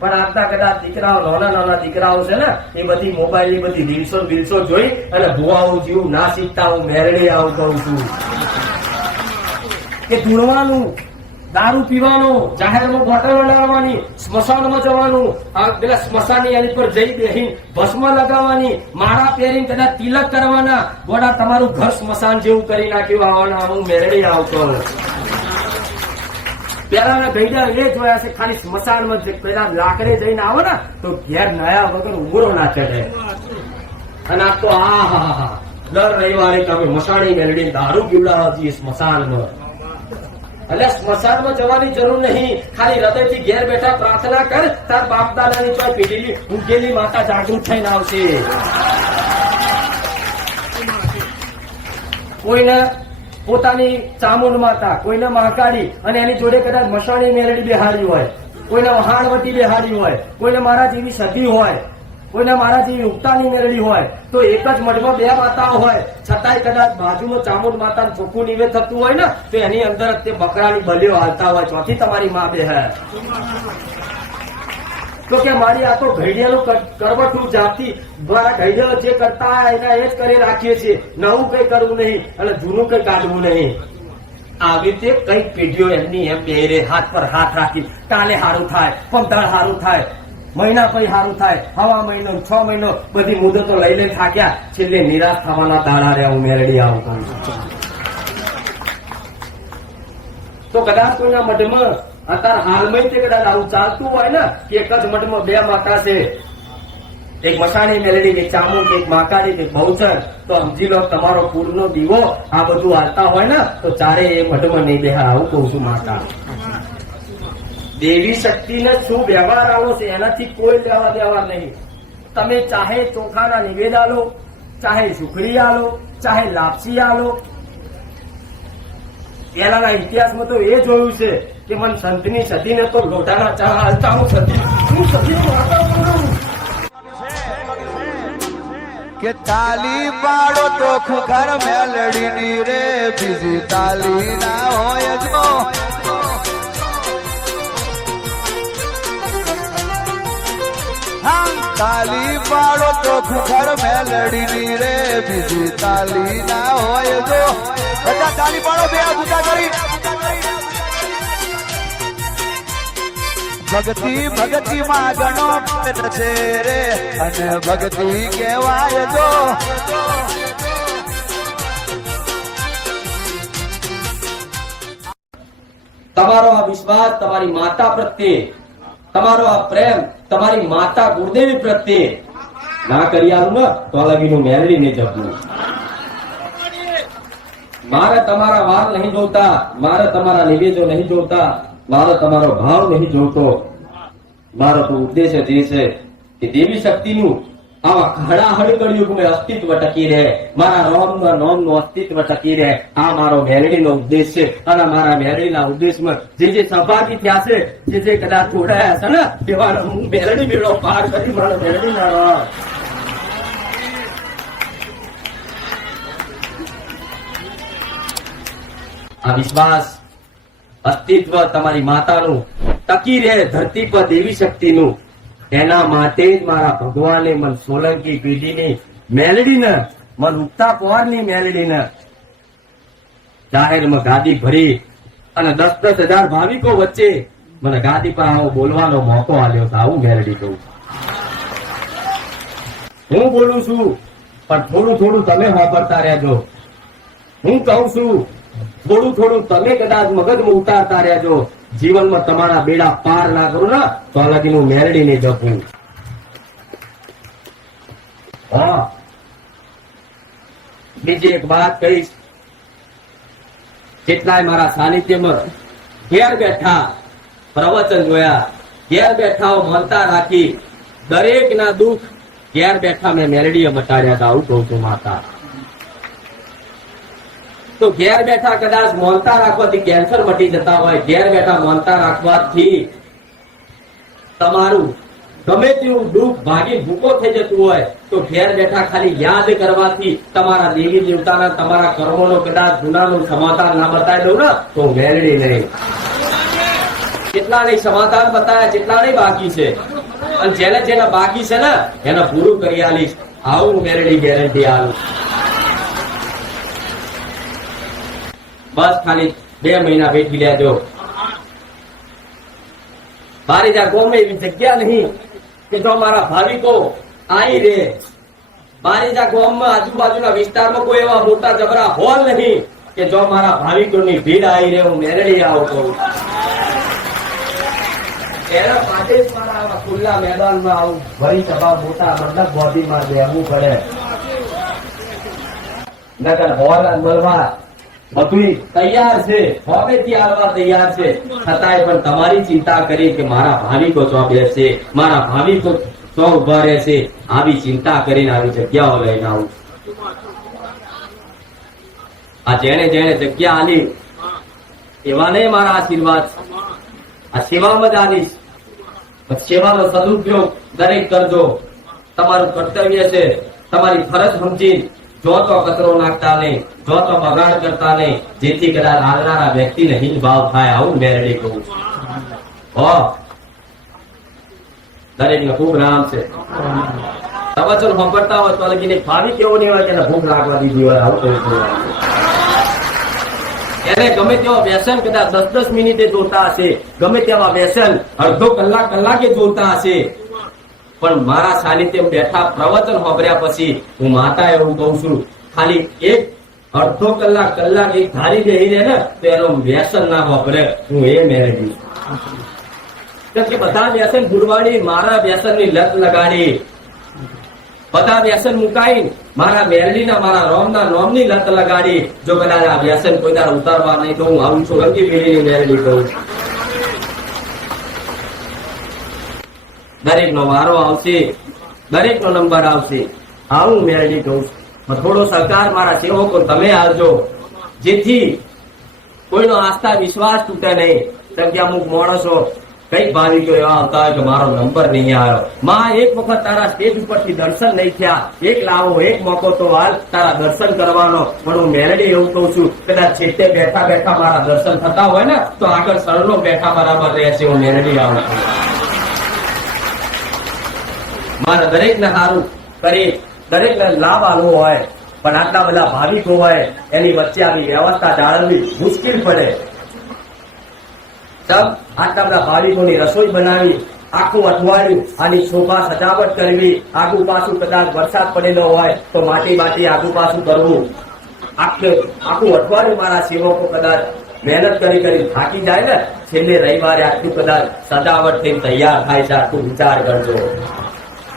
પણ આજના કદાચ દીકરાઓ નાના નાના દીકરાઓ છે ને એ બધી મોબાઈલ ની બધી રીલ્સો જોઈ અને ભુવાઓ જેવું ના શીખતા હું મેરડી આવું કહું છું કે ધૂળવાનું, દારૂ પીવાનો, જાહેરમાં બોટલ લડાવવાની, સ્મશાનમાં જવાનું, પેલા સ્મશાની એની પર જઈ બેહીને ભસ્મ લગાવવાની, માળા પહેરીને કદાચ તિલક કરવાના, ગોડા તમારું ઘર સ્મશાન જેવું કરી નાખ્યું. આવવાના હું મેરડી આવતો. પેલા ગઈડા એ જોયા છે ખાલી સ્મશાનમાં પેલા લાકડે જઈને આવો ને તો ઘેર નયા વગર ઉંગરો ના ચડે. અને આ તો હા દર રવિવારે તમે મસાણી મેળવીને દારૂ પીવડાવવા જઈએ સ્મશાનમાં. એટલે સ્મશાનમાં જવાની જરૂર નહીં, ખાલી હૃદયથી ઘેર બેઠા પ્રાર્થના કર, તાર બાપ દાદાની ચોય પીઢેલી ઉગેલી માતા જાગૃત થઈને આવશે. કોઈને પોતાની ચામુંડ માતા, કોઈને મહાકાળી અને એની જોડે કદાચ મસાણી મેલડી બેહાડી હોય, કોઈને વહાણવટી બેહાડી હોય, કોઈને મારા જેવી સતી હોય, કોઈને મારા જેવી ઉગતાની મેળડી હોય, તો એક જ મઠમાં બે માતાઓ હોય છતાંય કદાચ બાજુમાં ચામુંડ માતા ચોખ્ખું નિવેદ થતું હોય ને તો એની અંદર તે બકરાની બલીઓ હાલતા હોય. ચોથી તમારી માં બે હે તો કે મારી આ તો ઘડિયાનું કરવટું જાતિ દ્વારા ઘડિયાઓ જે કરતા હોય એના એ જ કરી રાખીએ છીએ, નવું કઈ કરવું નહીં અને જૂનું કઈ કાઢવું નહીં. આવી રીતે કઈ પેઢીઓ એમની એમ બેરે હાથ પર હાથ રાખી કાલે સારું થાય, પંદર સારું થાય, મહિના પછી સારું થાય, હવા મહિનો 6 મહિનો બધી મુદતો લઈ લઈને થાક્યા, છેલ્લે નિરાશ થવાના દાડા રે હું મેળડી આવું કહું છું. તો કદાચ કોઈના મઢમાં અત્યારે હાલમાં તે કદાચ આવું ચાલતું હોય ને કે એક જ મઠમાં બે માતા છે, એક મસાણી મેલડી, એક ચામુંડ, એક મહાકાળી, એક બહુચર, તો સમજી લો તમારો પૂરનો દીવો આ બધું હાલતા હોય ને તો ચારે એ મઠમાં નહીં બેહા. આવું કહું છું. માતા દેવી શક્તિને શું વ્યવહાર આવો છે એનાથી કોઈ લેવા દેવા નહીં. તમે ચાહે ચોખાના નિવેદ આલો, ચાહે સુખડી આલો, ચાહે લાપસી આલો. પહેલાના ઇતિહાસમાં તો એ જોયું છે કે મન સંતની સતીને તો લોટાના ચા હાલતા હું સતી કે તાલી પાડો તો ખુખર મેલડીની રે, બીજી તાલી ના હોય જો. તાલી પાડો તો ખુખર મેલડીની રે, બીજી તાલી ના હોય જો. બધા તાલી પાડો, બે જુદા કરી. ભક્તિ માં ગણો છે રે અને ભક્તિ કહેવાય જો. તમારો આ વિશ્વાસ તમારી માતા પ્રત્યે, તમારો આ પ્રેમ તમારી માતા ગુરુદેવી પ્રત્યે ના કરી આવું ને તો અલગીનું મેળવી નહીં જવું. મારે તમારા વાર નહીં જોતા, મારે તમારા નિવેદો નહીં જોતા, મારો તમારો ભાવ નહીં જોતો. મારો તો ઉદ્દેશ જ એ છે કે દેવી શક્તિનું આવા ઘડા હળકળિયુગમાં અસ્તિત્વ ટકી રહે, મારા રોમના નોમનું અસ્તિત્વ ટકી રહે. આ મારો મેલડીનો ઉદ્દેશ છે. અને મારા મેલડીના ઉદ્દેશમાં જે સહભાગી થયા છે, જે કદાચ જોડાયા છે ને એવા હું મેલડી બેડો પાર કરી મારા મેલડીના આ વિશ્વાસ અસ્તિત્વ તમારી માતાનું ટકી રહે ધરતી પર દેવી શક્તિનું. એના માટે જ મારા ભગવાને મન સોલંકી પેઢીની મેલડીને, મન ઉગતા કુંવરની મેલડીને જાહેરમાં ગાદી ભરી અને 10,000 ભાવિકો વચ્ચે મને ગાદી પર આવો બોલવાનો મોકો આપ્યો. આવું મેલડી કહું. હું બોલું છું પણ થોડું તમે વાપરતા રહેજો. હું કહું છું થોડું તમે કદાચ મગજમાં ઉતારતા રહેજો. જીવનમાં તમારા બેડા પાર ના કરું ને તો અલગીનું મેલડી ને જપું. હા, બીજી એક વાત કહીશ. કેટલાય મારા સાનિધ્યમાં ઘેર બેઠા પ્રવચન જોયા, ઘેર બેઠા માનતા રાખી, દરેક ના દુઃખ ઘેર બેઠા મેં મેલડીએ મટાડ્યા હતા. આવું કહું છું માતા. તો ઘેર બેઠા કદાચ માનતા રાખવાથી કેન્સર મટી જતા હોય, ઘેર બેઠા માનતા રાખવાથી તમારું ગમે તેવું દુઃખ ભાગી ભૂકો થઈ જતું હોય, તો ઘેર બેઠા ખાલી યાદ કરવાથી તમારા દેવી દેવતાના તમારા કર્મોનો કદાચ ગુનાનું સમાધાન ના બતાવી દઉં ને તો મેળવી નહીં. કેટલા નહીં સમાધાન બતાવ્યા, કેટલા નહીં બાકી છે. અને જેને જેને બાકી છે ને એને પૂરું કરી આલીશ. આવું મેરેડી ગેરંટી આલું. બસ ખાલી 2 મહિના વેઠી લેજો. મારી ત્યાં ગોમે એવી જગ્યા નહીં કે જો મારા ભાવિકો આવી રે. મારી ત્યાં ગોમમાં આજુબાજુના વિસ્તારમાં કોઈ એવા મોટા જબરા હોલ નહીં કે જો મારા ભાવિકોની ભીડ આવી રે હું મેરેડી આવતો. એના માટે જ મારા આવા ખુલ્લા મેદાનમાં આવું ભરી સભા મોટા મતલબ બોડીમાં બેહવું પડે. નકર હોલ મળવા બધું તૈયાર છે, હવેથી આવવા તૈયાર છે. છતાંય પણ તમારી ચિંતા કરી કે મારા ભાવિકો ચો બેસે, મારા ભાવિકો ચો ઉભા રહેશે, આવી ચિંતા કરીને આવી જગ્યાઓ લઈને આવું. આ જેને જેને જગ્યા આલી એવાને મારા આશીર્વાદ. આ સેવામાં જ આલીશ. સેવાનો સદુપયોગ દરેક કરજો. તમારું કર્તવ્ય છે, તમારી ફરજ સમજી જો તો કચરો નાખતા નહીં, જો તો બગાડ કરતા નહીં, જેથી કદાચ આવનારા વ્યક્તિને હિત ભાવ થાય. આવું મેરેડી કહું છું. દરેક ને ખૂબ નામ છે. પ્રવચન સાંભળતા હોય તો લગીને ભાવિ કેવો નહીં હોય કે ભૂખ લાગવા દીધી હોય. આવું કહું છું. એને ગમે તેવા વ્યસન કદાચ 10-10 મિનિટે જોતા હશે, ગમે તેવા વ્યસન અડધો કલાકે જોતા હશે, પણ મારા સાનિધ્ય બેઠા પ્રવચન સાંભળ્યા પછી હું માતા એવું કહું છું, ખાલી અડધો કલાક એક ધારી બેહી રહે ને તો એનો વ્યસન ના વાપરે. હું એ મેરેડી કે બધા વ્યસન ભૂલવાડી મારા વ્યસનની લત લગાડી, બધા વ્યસન મુકાઈ મારા મેરડીના મારા રોમના નોમની લત લગાડી. જો કદાચ આ વ્યસન કોઈ દાડો ઉતારવા નહીં તો હું આવું છું રંગી પેઢીની મેરડી કહું. દરેક નો વારો આવશે, દરેક નો નંબર આવશે. આવું મેરડી કહું છું. થોડો સહકાર મારા સેવકો તમે આવજો, જેથી કોઈનો આસ્થા વિશ્વાસ તૂટે નહીં. કેમ કે અમુક માણસો કઈક ભાવિકો એવા આવતા હોય કે મારો નંબર નહીં આવ્યો. માં એક વખત તારા સ્ટેજ ઉપરથી દર્શન નહીં થયા, એક લાવો એક મોકો તો હાલ તારા દર્શન કરવાનો. પણ હું મેરેડી એવું કહું છું, કદાચ છેટે બેઠા બેઠા મારા દર્શન થતા હોય ને તો આગળ સરળો બેઠા બરાબર રહેશે. હું મેરેડી આવું છું. મારા દરેક ને સારું કરી, દરેક ને લાભ આલવો હોય, પણ આટલા બધા ભાવિકો હોય એની વચ્ચે આવી વ્યવસ્થા જાળવવી મુશ્કેલ પડે. આટલા બધા ભાવિકોની રસોઈ બનાવી, આખું અઠવાડિયું આની શોભા સજાવટ કરવી, આગુ પાછું કદાચ વરસાદ પડેલો હોય તો માટી આગુ પાછું કરવું. આખું અઠવાડિયું મારા સેવકો કદાચ મહેનત કરી થાકી જાય ને, છેલ્લે રવિવારે આટલું કદાચ સજાવટ થઈને તૈયાર થાય છે. આટલું વિચાર કરજો.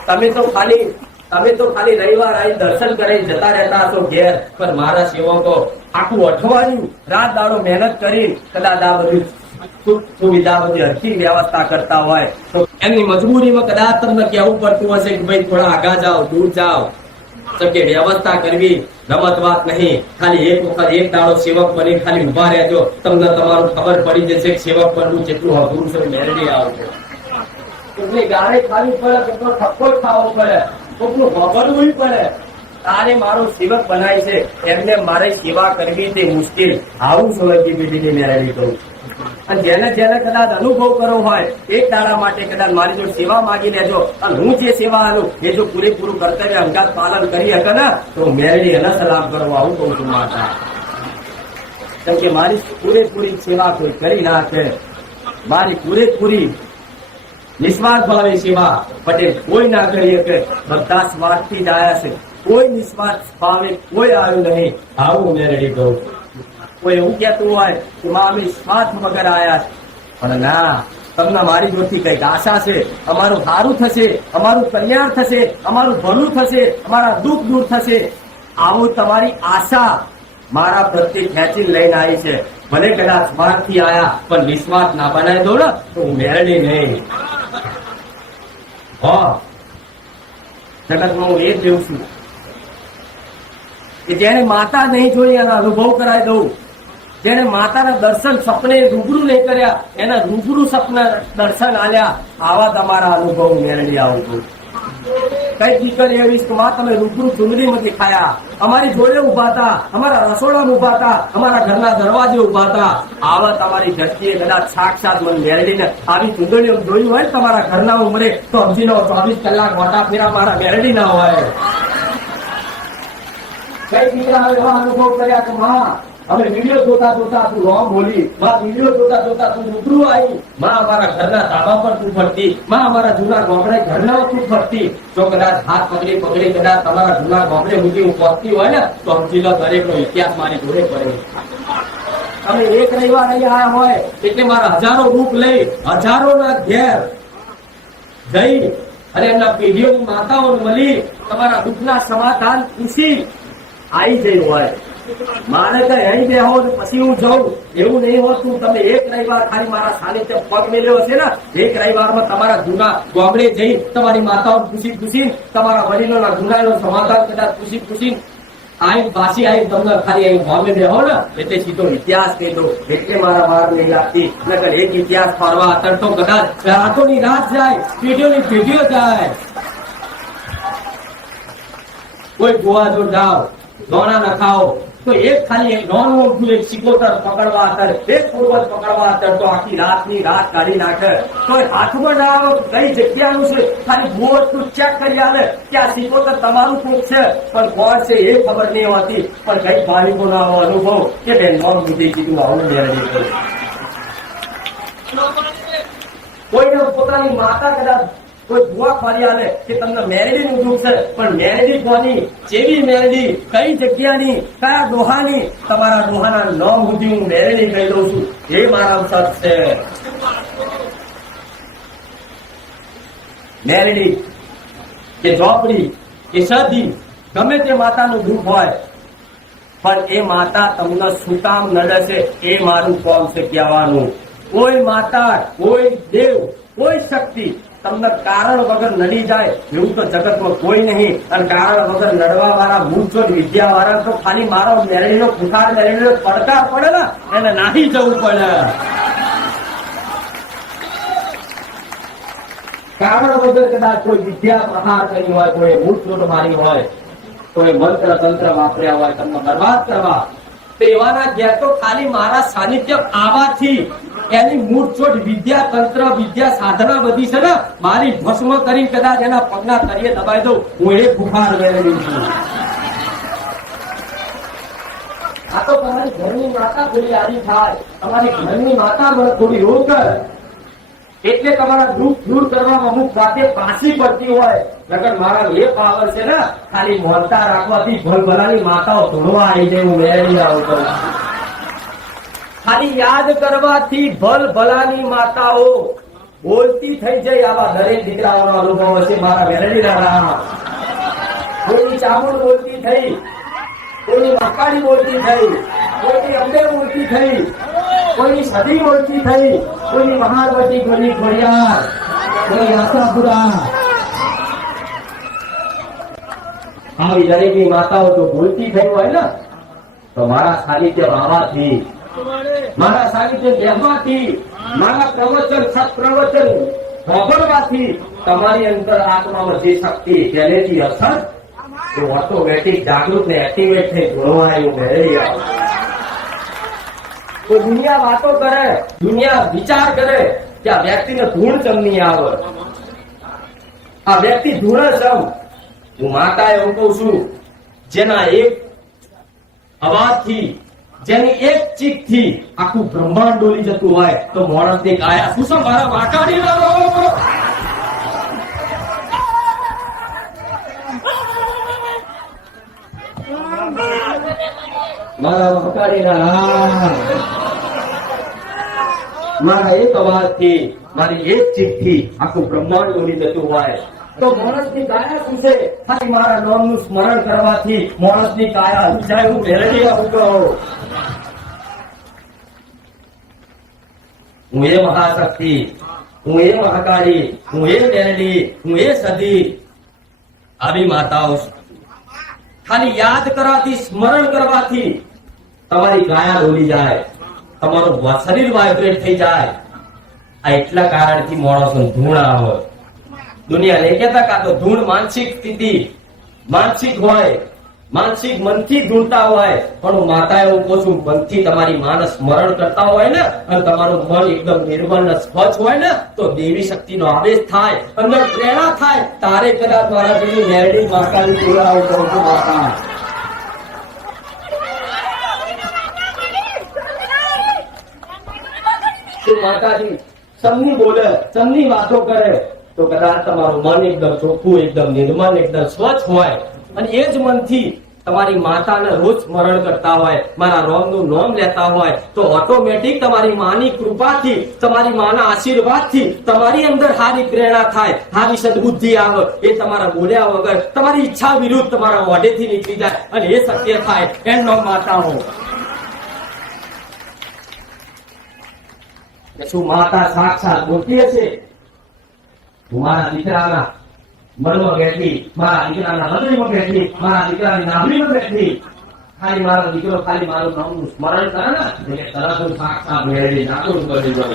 તમે તો ખાલી રવિવાર આવી દર્શન કરી જતા રહેતા હશો ઘેર, પણ મારા સેવકો આખું અઠવાડિયું રાત દાડો મહેનત કરી કદાચ આ બધું સુવિધા બધી હરખી વ્યવસ્થા કરતા હોય તો એમની મજબૂરીમાં કદાચ તમને કહેવું પડતું હશે કે ભાઈ થોડા આગા જાઓ, દૂર જાઓ. કે વ્યવસ્થા કરવી રમત વાત નહીં. ખાલી એક વખત એક દાડો સેવક બની ખાલી ઉભા રહેજો, તમને તમારું ખબર પડી જશે કે સેવક બનવું કેટલું અઘરું છે. મેરેડી આવશે, કેટલી ગાળી ખાવી પડે, કેટલો ઠપકો ખાવો પડે, કેટલું વગરવું પડે. તારે મારો સેવક બનાય છે એમને મારે સેવા કરવી તે મુશ્કેલ. આવું સોલંકી પેઢીની મેરેડી કહું. અને જેને કદાચ અનુભવ કરવો હોય એક દાડા માટે કદાચ મારી જો સેવા માંગી લેજો, અને હું જે સેવા આલું એ જો પૂરેપૂરું કર્તવ્ય અંગાત પાલન કરી શકે ને તો મેરેડી એને સલામ કરો. આવું કહું છું માતા. કેમ કે મારી પૂરેપૂરી સેવા કોઈ કરી નાખે, મારી પૂરેપૂરી નિસ્વાર્થ ભાવે સેવા પટેલ કોઈ ના કરી શકે. બધા સ્વાર્થથી જ આવ્યા છે, કોઈ નિસ્વાર્થ ભાવે કોઈ આવ્યું નહીં. આવું મેરેડી કહું. કોઈ એવું કહેતું હોય કે અમે સ્વાર્થ વગર આવ્યા છે, પણ ના, તમને મારી જોડથી કઈક આશા છે. અમારું સારું થશે, અમારું કલ્યાણ થશે, અમારું ભલું થશે, અમારા દુઃખ દૂર થશે. આવું તમારી આશા મારા પ્રત્યે ખેંચી લઈને આવી છે. ભલે કદાચ સ્વાર્થથી આયા પણ નિસ્વાર્થ ના બનાવી દો ને તો હું મેરડી નહીં. જગતમાં હું એ જ જોઉં છું કે જેને માતા નહીં જોઈ એનો અનુભવ કરાવી દઉં, જેને માતાના દર્શન સપને રૂબરૂ નહીં કર્યા એના રૂબરૂ સપના દર્શન આલ્યા. આવા તમારા અનુભવ મેળવી આવું છું. કઈ દીકરી એવી કે માં તમે રૂબરૂ ચૂંદડીમાંથી ખાયા, અમારી જોડે ઉભા હતા, અમારા રસોડામાં ઉભા હતા, અમારા ઘરના દરવાજે ઉભા હતા. આવા તમારી ધરતીએ કદાચ સાક્ષાત મને મેળવીને આવી ચૂંદડીઓ જોઈ હોય તમારા ઘરના ઉંમરે તો સમજી લો 24 કલાક મોટા ફેરા મારા મેળવી ના હોય. કઈ દીકરા એવા અનુભવ કર્યા કે માં અમે વિડીયો જોતા જોતા તું રોમ બોલી, માં વિડીયો જોતા જોતા તું રૂબરૂ આવી, માં અમારા ઘરના ધાબા પર તું ફરતી, માં અમારા જૂના ગામડે ઘરના તું ફરતી. જો કદાચ હાથ પકડી પકડી કદાચ તમારા જૂના ગામડે સુધી હું પહોંચતી હોય ને તો સમજી લો દરેકનો ઇતિહાસ મારી જોડે પડે. તમે એક રવિવાર અહીં આવ્યા હોય એટલે મારા હજારો રૂપ લઈ હજારોના ઘેર જઈ અને એમના પેઢીઓની માતાઓને મળી તમારા દુઃખના સમાધાન પૂછી આવી જઈ હોય. મારે કઈ અહીં બેહો પછી હું જઉં એવું નહીં હોતું. તમે એક રવિવાર ખાલી મારા સાનિધ્ય પગ મેળ્યો હશે ને, એક રવિવારમાં તમારા જૂના ગામડે જઈ તમારી માતાઓને પૂછી તમારા વડીલોના ગુનાનો સમાધાન કદાચ પૂછી આઈ પાછી આવી તમને ખાલી અહીં ગામે બેહો ને એટલે સીધો ઇતિહાસ કહી દો. એટલે મારા માર નહીં લાગતી, નકર એક ઇતિહાસ ફરવા અતરતો કદાચ રાતોની રાત જાય, પેઢીઓની પેઢીઓ જાય. કોઈ ગોવા જો જાઓ દોણા ન ખાઓ તો એક ખાલી એક નોન ઓળખું એક સિકોતર પકડવા અતર, એક પૂર્વજ પકડવા અતર તો આખી રાતની રાત કાઢી નાખે. તો હાથમાં ના આવો કઈ જગ્યાનું છે ખાલી બોર્ડ તું ચેક કરી આવે કે આ સિકોતર તમારું કોક છે પણ કોણ છે એ ખબર નહીં હોતી. પણ કઈ ભાવિકો ના આવો અનુભવ કે બેન નોન બુદ્ધિ કીધું આવું મેળવી ગયું. કોઈને પોતાની માતા કદાચ કોઈ ભૂવા ફરી આવે કે તમને મેરડી નું દુઃખ છે પણ મેરડી કોની, જેવી મેરડી, કઈ જગ્યાની, કયા દોહાની, તમારા દોહાના નામ સુધી હું મેરડી કહી દઉં છું. એ મારા સત છે. મેરડી કે ઝોપડી કે સદી ગમે તે માતાનું દુઃખ હોય પણ એ માતા તમને શું કામ નડે છે એ મારું કોમ છે કહેવાનું. કોઈ માતા, કોઈ દેવ, કોઈ શક્તિ તમને કારણ વગર નડી જાય એવું તો જગતમાં કોઈ નહીં. અને કારણ વગર નડવા વાળા મૂળચોદ વિદ્યા વાળા તો ખાલી મારો મેળવીનો ખુખાર મેળવીનો પડકાર પડે ને એને નાહી જવું પડે. કારણ વગર કદાચ કોઈ વિદ્યા પ્રહાર કરી હોય, કોઈ મૂળચોદ મારી હોય, કોઈ મંત્ર તંત્ર વાપર્યા હોય તમને બરબાદ કરવા, તો એવાના ઘેર તો ખાલી મારા સાનિધ્ય આવાથી એની મૂળચોટ વિદ્યા તંત્ર વિદ્યા સાધના બધી છે ને મારી ભસ્મ કરી કદાચ એના પગના તળિયે દબાઈ દઉં. હું એ બુખાર મેળવી છું. આ તો તમારી ઘરની માતા થોડી આડી થાય, તમારી ઘરની માતા થોડી રોગ કરે એટલે તમારા દુઃખ દૂર કરવામાં અમુક વાતે પાછી પડતી હોય. નકર મારા એ પાવર છે ને ખાલી મોલતા રાખવાથી ભલભલાની માતાઓ ધોળવા આવી જાય હું મેળવી આવું કરું. ખાલી યાદ કરવાથી ભલ ભલાની માતાઓ બોલતી થઈ જાય. આવા દરેક દીકરાઓનો અનુભવ હશે મારા મેળવી રહ્યા. કોઈની ચામુંડ બોલતી થઈ, કોઈની મકાડી બોલતી થઈ, કોઈની અંબે બોલતી થઈ, કોઈની સદી બોલતી થઈ, કોઈની મહારવતી, કોઈની ખોડિયાર, કોઈ આશાપુરા. આવી દરેકની માતાઓ જો બોલતી થઈ હોય ને તો મારા સાનિધ્ય આવવાથી, મારા સાનિધ્ય લેવાથી, મારા પ્રવચન સત્પ્રવચન સાંભળવાથી તમારી અંદર આત્મામાં જે શક્તિ જેનેથી અસર એ ઓટોમેટિક જાગૃત ને એક્ટિવેટ થઈ જોડવા એવું મેળવી આવે. તો દુનિયા વાતો કરે, દુનિયા વિચાર કરે કે આ વ્યક્તિને ધૂળ ચમની આવે, આ વ્યક્તિ ધૂળ ચમ. હું માતા એવું કઉ છું જેના એક અવાજથી, જેની એક ચીખથી આખું બ્રહ્માંડ ડોલી જતું હોય તો માણસની કાયા શું છે મારા વાંકાડી મારા વાંકાડીના મારા એક અવાજથી, મારી એક ચીખથી આખું બ્રહ્માંડ ડોલી જતું હોય તો માણસની કાયા શું છે? ખાલી મારા નામનું સ્મરણ કરવાથી માણસની કાયા હલી જાય હું મેળવી આવું કહું. હું એ મહાશક્તિ, હું એ મહાકાળી, હું એ મેરડી, હું એ સદી. આવી માતાઓ ખાલી યાદ કરવાથી, સ્મરણ કરવાથી તમારી કાયા ડોલી જાય, તમારું શરીર વાઇબ્રેટ થઈ જાય. આ એટલા કારણથી માણસનું ધૂળ આવે. દુનિયા નહીં કહેતા કાં તો ધૂળ માનસિક સ્થિતિ, માનસિક હોય, માનસિક મનથી ધૂળતા હોય, પણ હું માતા એવું કહું છું, મનથી તમારી માને સ્મરણ કરતા હોય ને અને તમારું મન એકદમ નિર્મળ ને સ્વચ્છ હોય ને તો દેવી શક્તિનો આવેશ થાય, અંદર પ્રેરણા થાય. તારે કદાચ મારા જેવી મેરડી માતાની સેવા હું કરું છું. માતા તું માતાજી સમની બોલે, સમની વાતો કરે તો કદાચ તમારું મન એકદમ ચોખ્ખું, એકદમ નિર્મળ, એકદમ સ્વચ્છ હોય અને એ જ મનથી તમારી માતાને રોજ સ્મરણ કરતા હોય, મારા રોમનું નામ લેતા હોય તો ઓટોમેટિક તમારી માની કૃપાથી, તમારી માના આશીર્વાદથી તમારી અંદર સારી પ્રેરણા થાય, સારી સદબુદ્ધિ આવે. એ તમારા બોલ્યા વગર તમારી ઈચ્છા વિરુદ્ધ તમારા મોઢેથી નીકળી જાય અને એ શક્ય થાય. એમનો માતા હો. શું માતા સાક્ષાત બોલતી હશે? મારા દીકરાના મનમાં બેઠી, મારા દીકરાના હૃદયમાં બેઠી, મારા દીકરાની નાભીમાં બેઠી, ખાલી મારો દીકરો ખાલી મારું નામનું સ્મરણ કરે ને એટલે તરત હું સાક્ષાત મેળવી નાખું કરી દઉં.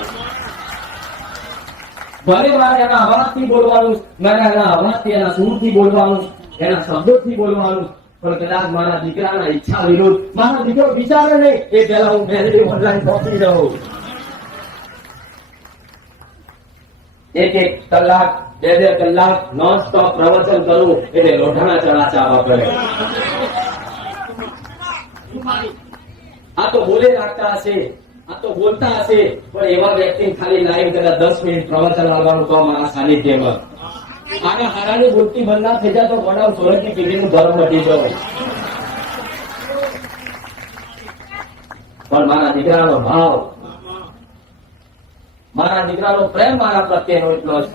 ભલે મારે એના અવાજથી બોલવાનું, મારે એના અવાજથી, એના સૂરથી બોલવાનું, એના શબ્દોથી બોલવાનું, પણ કદાચ મારા દીકરાના ઈચ્છા વિરુદ્ધ મારો દીકરો વિચારે નહીં એ પહેલા હું મેળવી ઓનલાઈન પહોંચી જાઉં. એક કલાક, બે કલાક નોન સ્ટોપ પ્રવચન કરું એટલે લોઢાના ચણા ચાવવા પડે. આ તો બોલે રાખતા હશે, આ તો બોલતા હશે, પણ એવા વ્યક્તિ ખાલી લાઈન કદાચ 10 મિનિટ પ્રવચન આવવાનું તો મારા સાનિધ્યમાં આને હારાની બોલતી બંધ ના થઈ જાય તો બનાવ સોલંકી પેઢીનું ધર્મ વધી જાય. પણ મારા દીકરાનો ભાવ, મારા દીકરાનો પ્રેમ મારા પ્રત્યેનો એટલો છે.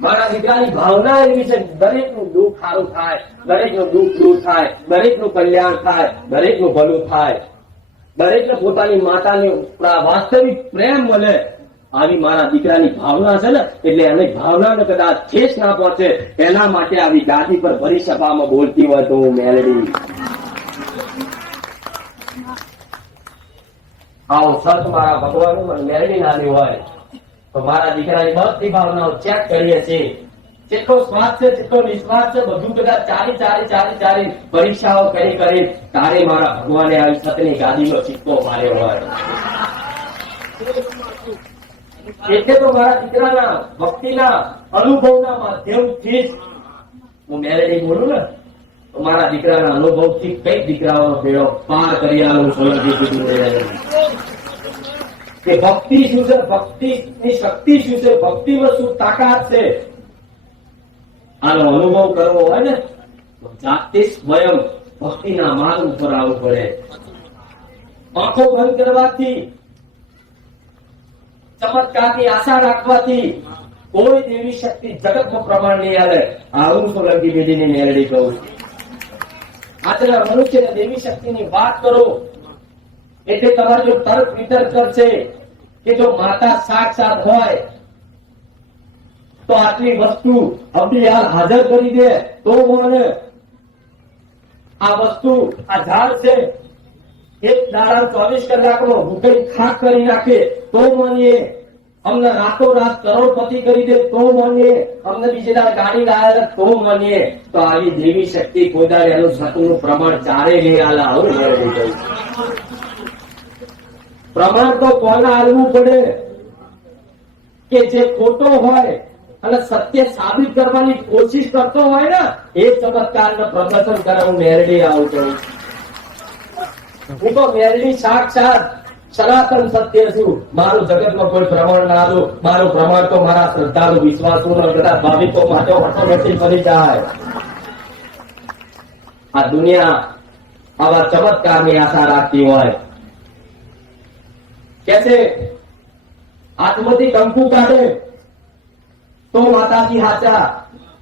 મારા દીકરાની ભાવના એવી છે દરેકનું દુઃખ સારું થાય, દરેકનું દુઃખ દૂર થાય, દરેકનું કલ્યાણ થાય, દરેકનું ભલું થાય, દરેકને પોતાની માતાની વાસ્તવિક પ્રેમ મળે. આવી મારા દીકરાની ભાવના છે ને એટલે એની ભાવનાને કદાચ ઠેસ ના પહોંચે એના માટે આવી ગાદી પર ભરી સભામાં બોલતી હોય તો હું મેલડી. આવો સર્ચ મારા ભગવાન મને મેળવી નાની હોય તો મારા દીકરાની બધી ભાવનાઓ ચેક કરીએ છીએ. જેટલો સ્વાદ છે, જેટલો નિસ્વાર્થ છે, બધું કદાચ ચારી પરીક્ષાઓ કરી તારે મારા ભગવાને આવી સતની ગાદીનો સિક્કો માર્યો હોય. એટલે તો મારા દીકરાના ભક્તિના અનુભવના માધ્યમથી જ હું મેળવી બોલું ને તો મારા દીકરાના અનુભવથી કઈક દીકરાઓનો બેડો પાર કરી આવું સોલંકી કીધું કે ભક્તિ શું છે, ભક્તિની શક્તિ શું છે, ભક્તિમાં શું તાકાત છે. આનો અનુભવ કરવો હોય ને તો જાતે સ્વયં ભક્તિના માર્ગ ઉપર આવવું પડે. આંખો બંધ કરવાથી, ચમત્કારની આશા રાખવાથી કોઈ દેવી શક્તિ જગતમાં પ્રમાણ નહીં આવે. આવું સોલંકી પેઢીની મેળવી કહું. આજના મનુષ્યને દેવી શક્તિની વાત કરો એટલે તમારે જો તર્ક વિતર્ક કરશે કે જો માતા સાક્ષાત હોય તો આટલી વસ્તુ આપણી હાજર કરી દે તો મને આ વસ્તુ, આ ઝાડ છે એક દાડા 24 કલાકનો ભૂખી ખાક કરી નાખે તો માનીએ, અમને રાતોરાત કરોડપતિ કરી દે તો માનીએ, અમને બીજે દાડે ગાડી લાવે તો માનીએ. તો આવી દેવી શક્તિ કોઈ એનું સતનું પ્રમાણ ચારે નહીં આલે. આવું મેળવી ગયું. પ્રમાણ તો કોને આવવું પડે કે જે ખોટો હોય અને સત્ય સાબિત કરવાની કોશિશ કરતો હોય ને એ ચમત્કારને પ્રદર્શન કરે. હું મેરડી આવું છું. હું તો મેરડી સાક્ષાત સનાતન સત્ય છું. મારું જગતમાં કોઈ પ્રમાણ ના આવું. મારું પ્રમાણ તો મારા શ્રદ્ધાળુ વિશ્વાસુ કદાચ ભાવિકો માટે ઓટોમેટિક બની જાય. આ દુનિયા આવા ચમત્કારની આશા રાખતી હોય કે છે હાથમાંથી કંકુ કાઢે તો માતાજી હાચા.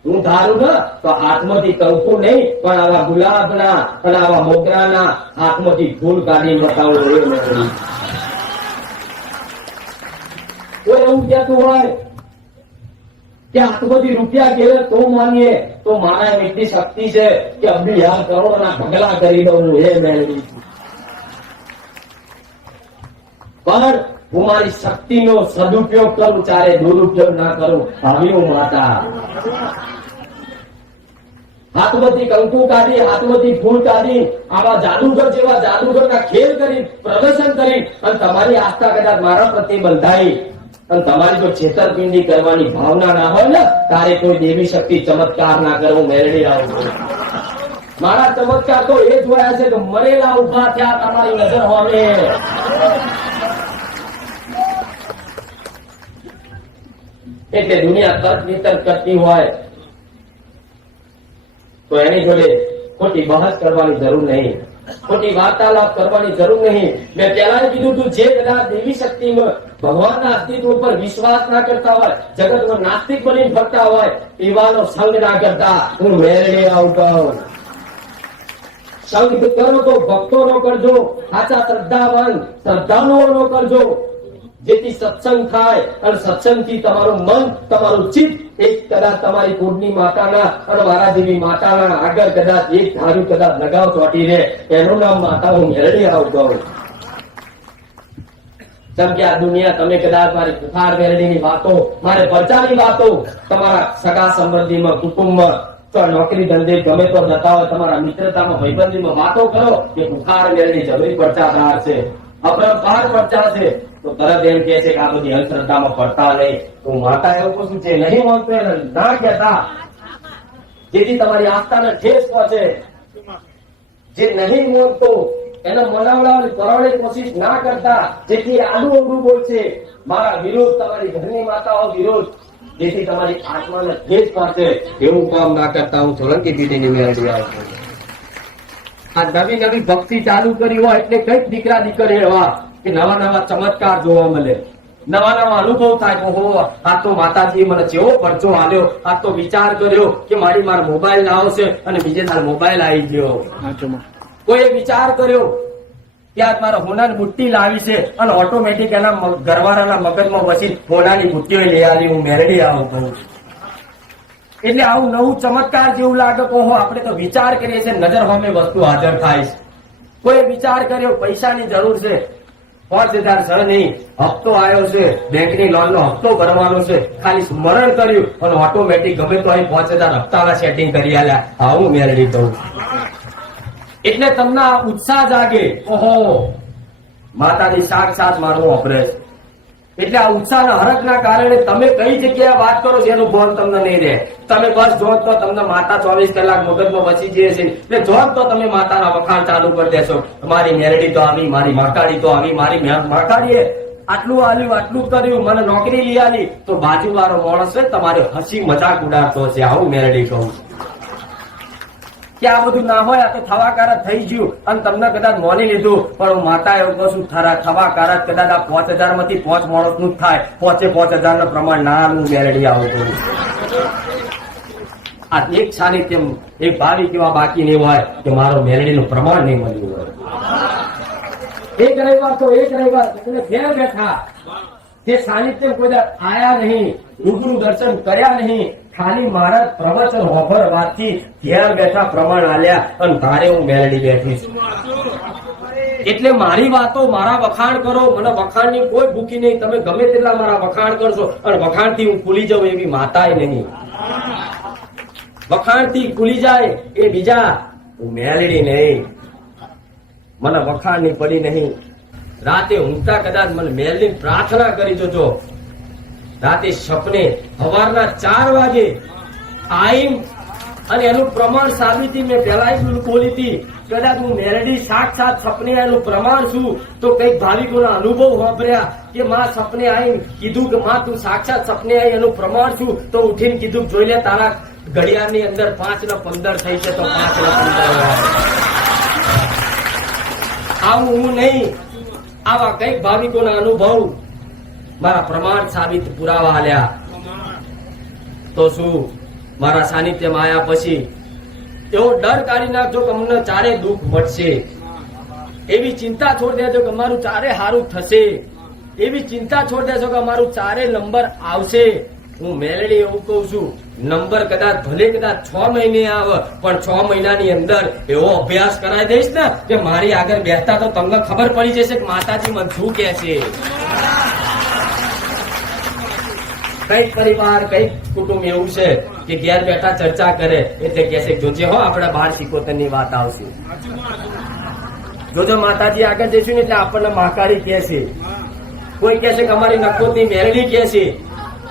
હું ધારું ને તો હાથમાંથી કંકુ નહીં પણ આવા ગુલાબના અને આવા મોગરાના હાથમાંથી ફૂલ કાઢી બતાવું. કોઈ એવું કહેતું હોય કે હાથમાંથી રૂપિયા ગયેલા તો માનીએ તો મારા એટલી શક્તિ છે કે અબી યાર કરોડોના ઢગલા કરી દઉં. એ મેળવી પણ હું મારી શક્તિનો સદુપયોગ કરું, ચારે દુરુપયોગ ના કરું. ભાવીઓ માતા હાથમાંથી કંકુ કાઢી, હાથમાંથી ફૂલ કાઢી, આવા જાદુગર જેવા જાદુગરના ખેલ કરી, પ્રદર્શન કરી અને તમારી આસ્થા કદાચ મારા પ્રત્યે બંધાઈ અને તમારી જો છેતરપિંડી કરવાની ભાવના ના હોય ને, તારે કોઈ દેવી શક્તિ ચમત્કાર ના કરવું. મેળવી આવું મારા ચમત્કાર તો એ જોયા છે કે મરેલા ઉભા થયા તમારી નજર હોમે. એટલે દુનિયા તર્ક વિતર્ક કરતી હોય તો એની જોડે ખોટી બહસ કરવાની જરૂર નહીં, ખોટી વાર્તાલાપ કરવાની જરૂર નહીં. મેં પહેલા કીધું તું, જે કદાચ દેવી શક્તિમાં ભગવાનના અસ્તિત્વ ઉપર વિશ્વાસ ના કરતા હોય, જગતમાં નાસ્તિક બની ફરતા હોય, એવાનો સંગ ના કરતા હું મેળવી આવું કહું. સંગ કરો તો ભક્તો નો કરજો, સાચા શ્રદ્ધાવાન શ્રદ્ધાળુઓનો કરજો, જેથી સત્સંગ થાય અને સત્સંગથી તમારું મન, તમારું ચિત્ત એક કદાચ તમારી કુળની માતાના અને મારા જેવી માતાના આગળ કદાચ એક ધારું કદાચ લગાવ ચોટી રહે, એનું નામ માતા હું મેળવી આવું કહું. જેમ કે આ દુનિયા તમે કદાચ મારી બુખાર મેળવીની વાતો, મારે પરચાની વાતો, તમારા સગા સંબંધીમાં, કુટુંબમાં, નોકરી ધંધે ગમે તો જતા હોય, તમારા મિત્રતામાં, ભાઈબંધીમાં વાતો કરો કે બુખાર મેળવી જરૂરી પરચાદાર છે, અપરંપાર પરચા છે, તો તરત એમ કે છે કે આ બધી અંધશ્રદ્ધામાં પડતા નહીં. તો માતા એવું કશું છે નહીં માનતો એને ના કહેતા, જેથી તમારી આસ્થાને ઠેસ પહોંચે. જે નહીં માનતો એને મનાવડાવવાની કરાવવાની કોશિશ ના કરતા, જેથી આડું અવડું બોલશે મારા વિરોધ, તમારી ઘરની માતાઓ વિરોધ, જેથી તમારી આત્માને ઠેસ પહોંચે, એવું કામ ના કરતા. હું સોલંકી દીદીની મેળવી આવું છું. આ નવી નવી ભક્તિ ચાલુ કરી હોય એટલે કઈક દીકરા દીકરી એવા કે નવા નવા ચમત્કાર જોવા મળે, નવા નવા અનુભવ થાય. ઓહો, આ તો માતાજી મને જેવો પરચો આલ્યો, આ તો વિચાર કર્યો કે મારો મોબાઈલ ના આવશે અને બીજે તાર મોબાઈલ આવી ગયો. કોઈ વિચાર કર્યો કે આજ મારા હોનાની બુટ્ટી લાવી છે અને ઓટોમેટિક એના ઘરવાળાના મગજમાં વસી હોનાની બુટ્ટીઓ લઈ આવી. હું મેરડી આવું કહું. એટલે આવું નવું ચમત્કાર જેવું લાગે. ઓહો, આપણે તો વિચાર કરીએ છીએ, નજર સામે વસ્તુ હાજર થાય છે. કોઈ વિચાર કર્યો પૈસાની જરૂર છે, 5,000 સર નહીં, હપ્તો આવ્યો છે, બેંકની લોન નો હપ્તો ભરવાનો છે, ખાલી સ્મરણ કર્યું અને ઓટોમેટિક ગમે તો અહીં 5,000 હપ્તાના સેટિંગ કરી આલ્યા. આવું મેળવી કહું. એટલે તમને આ ઉત્સાહ જાગે, ઓહો માતાજી સાક્ષાત મારું ઓપરેશ. એટલે આ ઉત્સાહના હરકના કારણે તમે કઈ જગ્યાએ વાત કરો છો એનું ભાન તમને નહીં રહે. તમે બસ જો તો તમને માતા 24 કલાક મગજમાં વસી જઈએ છે. એટલે જો તો તમે માતાના વખાણ ચાલુ કરી દેશો. મારી મેરડી તો આવી, મારી માકાડી તો આવી, મારી માકાડીએ આટલું આલ્યું, આટલું કર્યું, મને નોકરી લઈ આલી, તો બાજુવાળો માણસ છે તમારે હસી મજાક ઉડાડતો છે. આવું મેરડી કહું કે આ બધું ના હોય, આ તો થવાકાર થઈ ગયું અને તમને કદાચ માની લીધું. પણ માતા એવું કશું થવાકાર કદાચ આ 5,000 માંથી 5 માણસ નું જ થાય. 5,000 નું પ્રમાણ ના હું મેરડી આવું છું. આ એક સાનિધ્ય, એક ભાવિ કેવા બાકી નહીં હોય કે મારો મેરડી નું પ્રમાણ નહીં મળ્યું હોય. એક રવિવાર તો એક રવિવાર ઘેર બેઠા, જે સાનિધ્ય કોઈ આયા નહીં, રૂબરૂ દર્શન કર્યા નહીં, ખાલી મારા પ્રવચન હોભરવાથી ઘેર બેઠા પ્રમાણ આલ્યા અને ધારે હું મેળવી બેઠી છું. એટલે મારી વાતો, મારા વખાણ કરો, મને વખાણની કોઈ ભૂખી નહીં. તમે ગમે તેટલા મારા વખાણ કરશો અને વખાણથી હું ભૂલી જાઉં એવી માતાય નહીં. વખાણથી ભૂલી જાય એ બીજા, હું મેળવી નહીં. મને વખાણની પડી નહીં. રાતે ઊંઘતા કદાચ મને મેળવી પ્રાર્થના કરી જોજો. રાતે સપને સવારના 4 વાગે આઈમ અને એનું પ્રમાણ સાબિતી મેં પહેલા બોલી હતી. કદાચ હું મેરડી સાક્ષાત સપને એનું પ્રમાણ છું. તો કઈક ભાવિકોના અનુભવ વાપર્યા કે માં સપને આવીને કીધું કે માં તું સાક્ષાત સપને આવી એનું પ્રમાણ છું. તો ઉઠીને કીધું જોઈ લે તારા ઘડિયાળની અંદર 5 ને 15 થઈ છે, તો 5 ને 15 આવું હું નહીં. આવા કઈક ભાવિકોના અનુભવ મારા પ્રમાણ સાબિત પુરાવા આલ્યા. તો શું મારા સાનિધ્યમાં આવ્યા પછી એવો ડર કાઢી નાખજો કે અમને ચારે દુઃખ મળશે, એવી ચિંતા છોડી દેજો કે અમારું ચારે સારું થશે, એવી ચિંતા છોડી દેજો કે અમારું ચારે નંબર આવશે. હું મેલડી એવું કઉ છું, નંબર કદાચ ભલે કદાચ 6 મહિને આવે, પણ 6 મહિનાની અંદર એવો અભ્યાસ કરાવી દઈશ ને કે મારી આગળ બેસતા તો તમને ખબર પડી જશે કે માતાજી મને શું કે છે. કઈક પરિવાર કઈક કુટુંબ એવું છે કે ઘેર બેઠા ચર્ચા કરે એટલે કે છે જોજે હો આપણે 12 ની વાત આવશે. જોજો માતાજી આગળ જઈશું ને એટલે આપણને મહાકાળી કહે છે, કોઈ કહે છે કે અમારી નકોરની મેરડી કહે છે.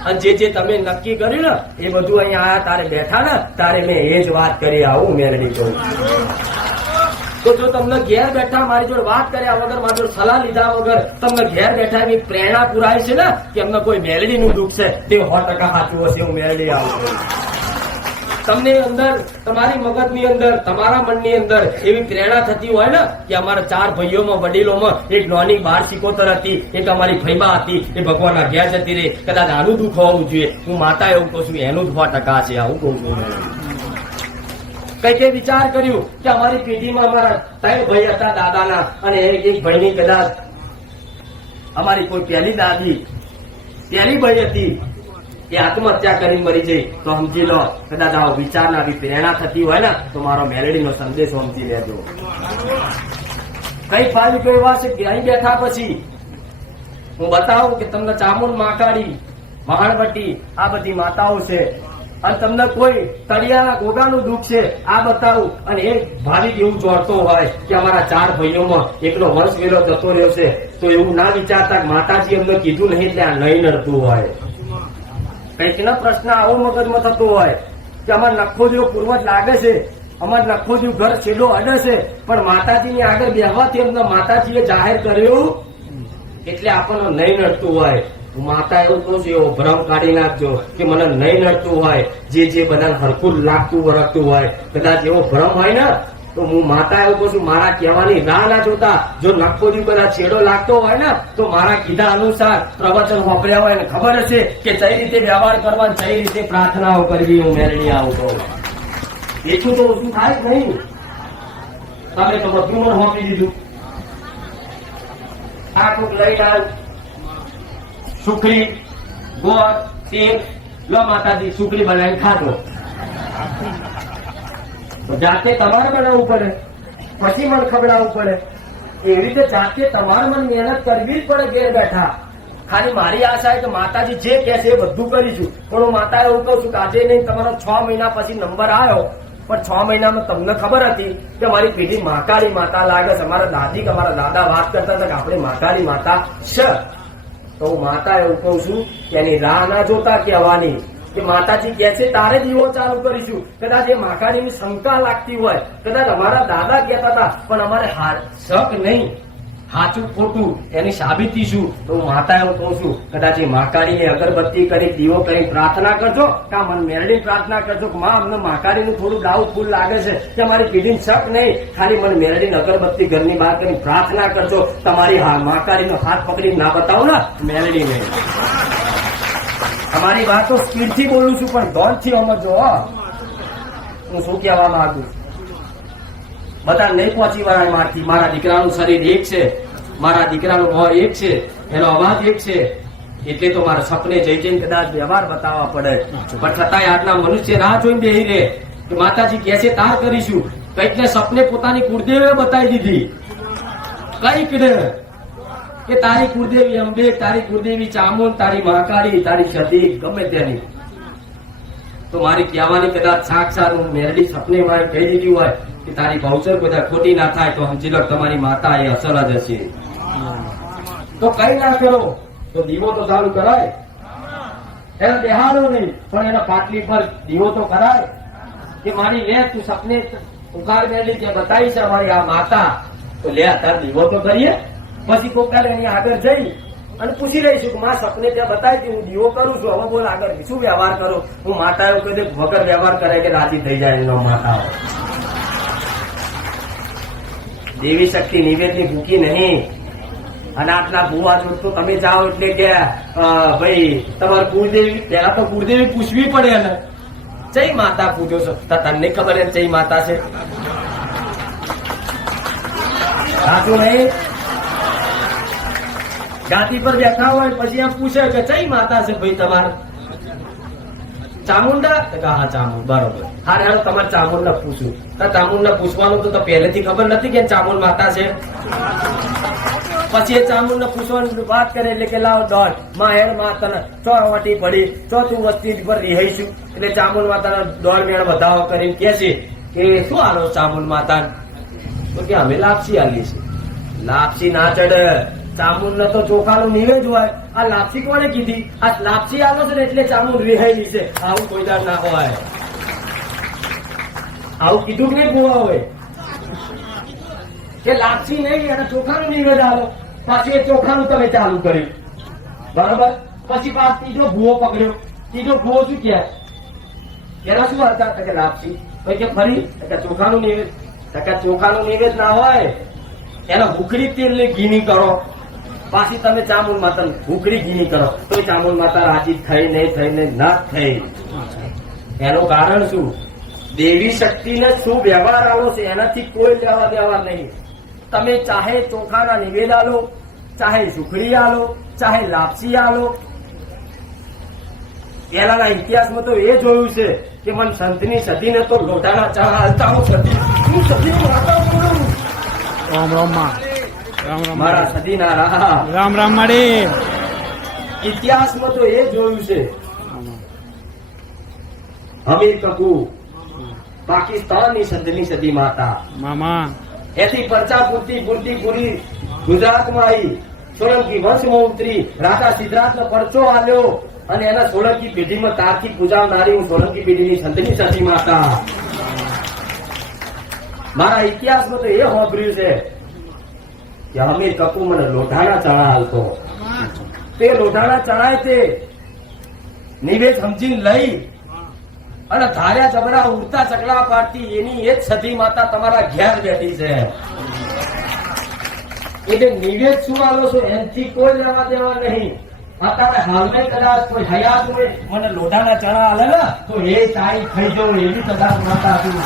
અને જે તમે નક્કી કર્યું ને એ બધું અહીંયા આયા તારે બેઠા ને તારે મેં એ જ વાત કરી આવું મેરડી કહું. તો જો તમને ઘેર બેઠા મારી જોડે વાત કર્યા વગર મારી જોડે સલાહ લીધા વગર તમને ઘેર બેઠા એવી પ્રેરણા પુરાય છે ને કે એમને કોઈ મેરડીનું દુઃખ છે તે 100% સાચું હશે. હું મેરડી આવું તમને અંદર તમારી મગજની અંદર તમારા મનની અંદર એવી પ્રેરણા થતી હોય ને કે અમારા 4 ભાઈઓમાં વડીલોમાં એક નાની 12 હતી, એક અમારી ફઈબા હતી, એ ભગવાનના ઘેર જતી રહી, કદાચ આનું દુઃખ હોવું જોઈએ. હું માતા એવું કહું છું એનું જ 100% છે. આવું કહું છું. કઈ વિચાર કર્યું કે અમારી પેઢીમાં અમારા 3 ભાઈ હતા દાદાના, અને એક ભાઈની કદાચ અમારી કોઈ પહેલી દાદી પહેલી ભાઈ હતી એ આત્મહત્યા કરીને મરી જઈ, તો સમજી લો કદાચ આવો વિચારના આવી પ્રેરણા થતી હોય ને તો મારો મેલેડીનો સંદેશો સમજી લેજો. કઈ ભાઈ કોઈ એવા છે કે અહીં બેઠા પછી હું બતાવું કે તમને ચામુંડ મહાકાળી મહાણવટી આ બધી માતાઓ છે, અને તમને કોઈ તળિયાના ગોગાનું દુઃખ છે આ બતાવું. અને એક ભાવિક એવું જોડતો હોય કે અમારા 4 ભાઈઓમાં એકનો વર્ષ વેલો જતો રહ્યો છે, તો એવું ના વિચારતા કે માતાજી અમને કીધું નહીં એટલે આ નહીં નડતું હોય. કઈક ના પ્રશ્ન આવો મગજમાં થતો હોય કે અમારા નખો જેવો પૂર્વજ લાગે છે, અમારા નખો જેવું ઘર છેલ્લો અડે છે, પણ માતાજીની આગળ બેહવાથી અમને માતાજીએ જાહેર કર્યું એટલે આપણને નહીં નડતું હોય. માતા એવું કહું છું એવો ભ્રમ કાઢી નાખજો કે મને નહીં નડતું હોય. જે બધાને હરખું લાગતું વરખતું હોય, કદાચ એવો ભ્રમ હોય ને તો હું માતા એવું કહું છું મારા કહેવાની રાહ ના જોતા જો નખોજી કદાચ છેડો લાગતો હોય ને તો મારા કીધા અનુસાર પ્રવચન વાપર્યા હોય ને ખબર હશે કે કઈ રીતે વ્યવહાર કરવા, કઈ રીતે પ્રાર્થનાઓ કરવી. હું મેળવી આવું કહું એટલું તો ઓછું થાય જ નહીં. તમે તો બધું મને વાપરી દીધું. આ કોક લઈ આવ સુખડી ગોળ તેલ લો માતાજી સુખડી બનાવીને ખાધો. જાતે તમારે બનાવવું પડે પછી મને ખવડાવવું પડે. એવી રીતે જાતે તમારે મને મહેનત કરવી જ પડે ઘેર બેઠા. ખાલી મારી આશા કે માતાજી જે કહે છે એ બધું કરીશું, પણ હું માતા એવું કહું છું કે આજે નહીં તમારો 6 મહિના પછી નંબર આવ્યો, પણ 6 મહિનામાં તમને ખબર હતી કે મારી પેઢી મહાકાળી માતા લાગે છે. અમારા દાદી કે અમારા દાદા વાત કરતા હતા કે આપણે મહાકાળી માતા છે. તો હું માતા એવું કહું છું કે એની રાહ ના જોતા કહેવાની કે માતાજી કહે છે તારે દીવો ચાલુ કરીશું. કદાચ એ મહાકાળીની શંકા લાગતી હોય, કદાચ અમારા દાદા કહેતા હતા, પણ અમારે શક નહીં, સાચું ખોટું એની સાબિતી શું. તો હું માતા એવું કહું છું કદાચ એ મહાકાળીને અગરબત્તી કરી દીવો કરી પ્રાર્થના કરજો, કા મને મેળવી પ્રાર્થના કરજો કે માં અમને મહાકાળીનું થોડું ડાઉટફુલ લાગે છે કે અમારી પેઢીને શક નહીં, ખાલી મને મેળવીને અગરબત્તી ઘરની બહાર કરી પ્રાર્થના કરજો. તમારી મહાકાળીનો હાથ પકડીને ના બતાવો ને મેળવી નહીં. અમારી વાતો સ્પીડથી બોલું છું પણ ધોનથી સમજો. હું શું કહેવા માંગુ બધા નહીં પહોંચી વળાય મારથી. મારા દીકરાનું શરીર એક છે, મારા દીકરાનું મોં એક છે, એનો અવાજ એક છે, એટલે તો મારા સપને જઈને કદાચ વ્યવહાર બતાવવા પડે. પણ છતાંય આજના મનુષ્ય રાહ જોઈને બેહી રહે કે માતાજી કહે છે તાર કરીશું. કઈક ને સપને પોતાની કુળદેવીએ બતાવી દીધી, કઈક ને કે તારી કુળદેવી અંબે, તારી કુળદેવી ચામુંડ, તારી મહાકાળી, તારી સતી ગમે તેની. તો મારી કહેવાની કદાચ સાક્ષાત હું મેરડી સપને મારી કહી દીધી હોય કે તારી ભાવચર બધા ખોટી ના થાય તો સમજી લો તમારી માતા એ અસર જ હશે. તો કઈ ના કરો તો દીવો તો ચાલુ કરાય, એને બેહાડો નહીં પણ એના પાટલી પર દીવો તો કરાય કે મારી લે તું સપને ઉકાર મેળવી કે બતાવી છે અમારી આ માતા, તો લે તાર દીવો તો કરીએ. પછી કોકાલે એની આગળ જઈ અને પૂછી રહીશું કે માં સપને ત્યાં બતાવી હું દીવો કરું છું, હવે બોલ આગળ શું વ્યવહાર કરો. હું માતા એવું કહી દે વગર વ્યવહાર કરે કે રાજી થઈ જાય એનો માતા. દેવી શક્તિ નિવેદની ભૂકી નહીં. અનાથના ભૂવા જોડ તો તમે જાઓ એટલે કે ભાઈ તમારે કુળદેવી, પેલા તો કુળદેવી પૂછવી પડે ને જય માતા પૂજો છો. તને ખબર જય માતા છે સાચું નહીં. ગાદી પર બેઠા હોય પછી એમ પૂછે કે જય માતા છે ભાઈ તમારે. ચામુંડા તો કે હા ચામુંડ બરોબર. હા યાર તમારે ચામુંડ ને પૂછ્યું તો ચામુંડ ને પૂછવાનું તો પહેલેથી ખબર નથી કે ચામુંડ માતા છે. પછી એ ચામુંડ ને પૂછવાની વાત કરે એટલે કે લાવ દોડ માં હેર માં તને ચો વાટી પડી ચો તું વસ્તી પર રહીશું. એટલે ચામુંડ માતાના દોડ મેળ વધાવો કરીને કે છે કે શું આલો ચામુંડ માતા તો કે અમે લાપસી આલી છે. લાપસી ના ચડે, ચામુંડ ને તો ચોખાનું નિવેદ હોય. આ લાપસી કોને કીધી? આ લાપસી આલો છે ને એટલે ચામુંડ રિહાઈ છે. આવું કોઈ દાડ ના હોય. આવું કીધું કે નહીં ગોવા હોય કે લાપસી નહીં અને ચોખાનું નિવેદ આલો. પછી એ ચોખાનું તમે ચાલુ કર્યું બરોબર. પછી પાછ ત્રીજો ભૂવો પકડ્યો. ત્રીજો ભૂવો શું કહે? એના શું હતા કે લાપસી. પછી કે ફરી કે ચોખાનું નિવેદ. ચોખાનું નિવેદ ના હોય એના ભૂખરી તેલ ને ઘીની કરો. પાછી તમે ચામુંડ માતા ભૂખરી ઘીની કરો તો ચામુંડ માતા રાજી થઈ નહીં થઈને ના થઈ. એનું કારણ શું? દેવી શક્તિને શું વ્યવહાર આલો છે એનાથી કોઈ લેવા દેવા નહીં. તમે ચાહે ચોખાના નિવેદ આલો, ચાહે સુખડી આલો, ચાહે લાપસી આલો. પહેલાના ઇતિહાસમાં તો એ જોયું છે કે મને સંતની સદીને તો લોટાના ચા હાલતા હું સદી માતા બોલું. રામ રામ માં રામ રામ મારા સદીના રાહ રામ રામ માડી ઇતિહાસમાં તો એ જોયું છે. હમીર કપૂર પાકિસ્તાનની સંતની સદી માતા મામા એથી પરચા પૂરતી પૂરી ગુજરાતમાં આવી. સોલંકી વંશમાં ઉતરી રાજા સિદ્ધરાજનો પરચો આલ્યો અને એના સોલંકી પેઢીમાં તારથી પૂજાવનારી હું સોલંકી પેઢીની સંતની સતી માતા. મારા ઇતિહાસમાં તો એ સાંભળ્યું છે કે હમીર કપૂર મને લોઢાના ચણા હાલતો. તે લોઢાના ચણાય તે નિવેદ સમજીને લઈ અને ધાર્યા જબરા ઉડતા ચકલા પાડતી એની એ જ સતી માતા તમારા ઘેર બેઠી છે. એટલે નિવેદ શું આલો છો એનથી કોઈ લેવા દેવા નહીં. અત્યારે હાલમાં કદાચ કોઈ હયાત હોય મને લોઢાના ચણા હાલે ને તો એ ચાઈ થઈ જવું એવી કદાચ માતા છું.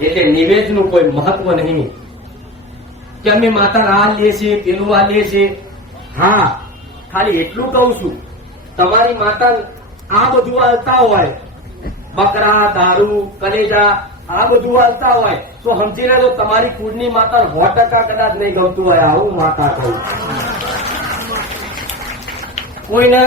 એટલે નિવેદનું કોઈ મહત્વ નહીં કે અમે માતા આ લે છે પેલું આ લે છે. હા ખાલી એટલું કહું છું તમારી માતા આ બધું હાલતા હોય બકરા દારૂ કલેજા આ બધું હાલતા હોય તો સમજી લેજો તમારી કુળની માતા 100% કદાચ નહીં ગમતું હોય. આવું માતા કહું. કોઈને